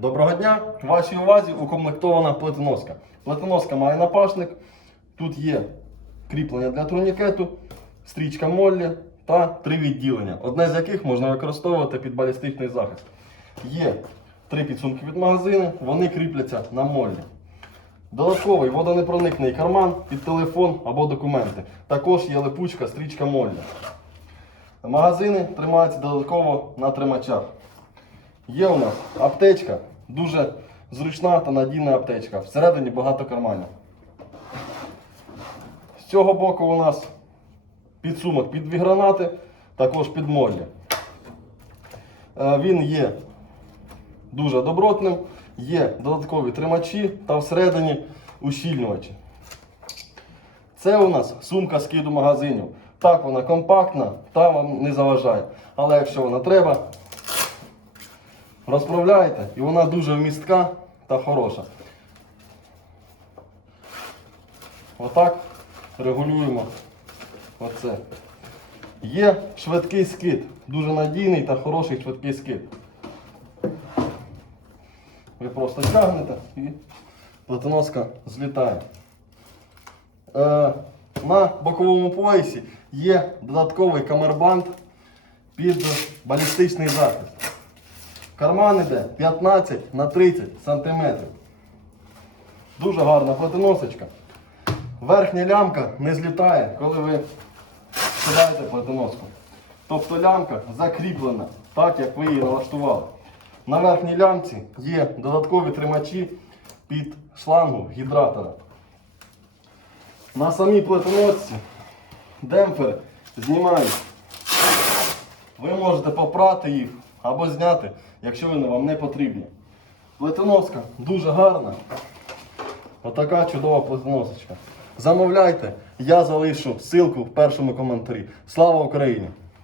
Доброго дня! Вашій увазі укомплектована плитоноска. Плитоноска має напашник. Тут є кріплення для турнікету, стрічка Моллі та три відділення, одне з яких можна використовувати під балістичний захист. Є три підсумки від магазину, вони кріпляться на моллі. Додатковий водонепроникний карман під телефон або документи. Також є липучка стрічка Моллі. Магазини тримаються додатково на тримачах. Є у нас аптечка, дуже зручна та надійна аптечка. Всередині багато карманів. З цього боку у нас підсумок під дві гранати, також під моллі. Е, Він є дуже добротним, є додаткові тримачі та всередині ущільнювачі. Це у нас сумка скиду магазинів. Так, вона компактна та вам не заважає. Але якщо вона треба, розправляйте і вона дуже вмістка та хороша. Отак регулюємо оце. Є швидкий скид, дуже надійний та хороший швидкий скид. Ви просто тягнете і платоноска злітає. Е, на боковому поясі є додатковий камербанд під балістичний захист. Карман іде 15 на 30 см. Дуже гарна платоносочка. Верхня лямка не злітає, коли ви сідаєте платоноску. Тобто лямка закріплена так, як ви її налаштували. На верхній лямці є додаткові тримачі під шлангу гідратора. На самій плитоносці демпфери знімають. Ви можете попрати їх або зняти, якщо вони вам не потрібні. Плитоноска дуже гарна. Отака чудова плетеносочка. Замовляйте, я залишу ссылку в першому коментарі. Слава Україні!